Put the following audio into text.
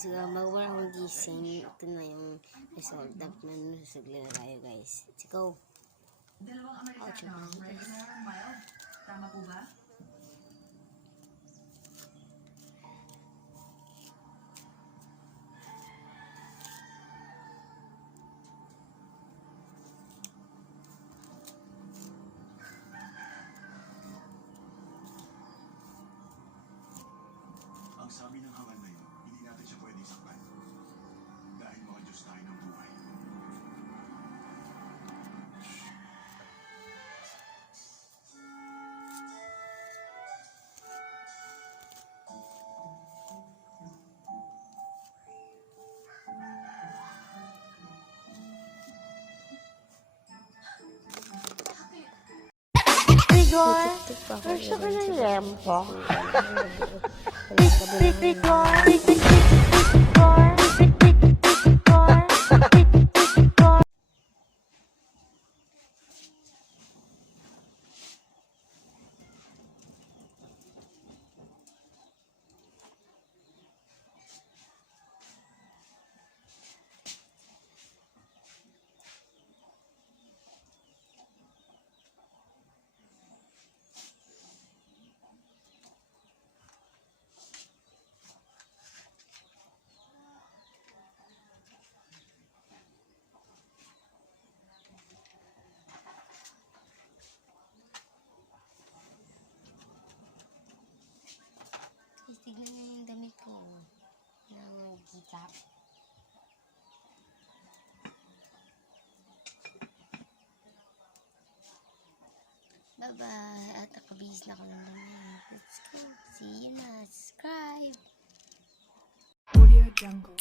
guys, bago na akong gising. Ito na yung result. Dapat nanusugli na tayo guys. Let's go. Dalawang Amerikano, regular, mild. Tama po ba? Ang sabi ng hangal na yun, hindi natin siya pwedeng saktan. Dahil mga Diyos tayo ng buhay. Igor, gusto ko ng lempo. Tignan nyo yung damit ko. Ng gitap. Bye-bye. At nakabihis na ako ng damit. Let's go. See you na. Subscribe. Audio Jungle.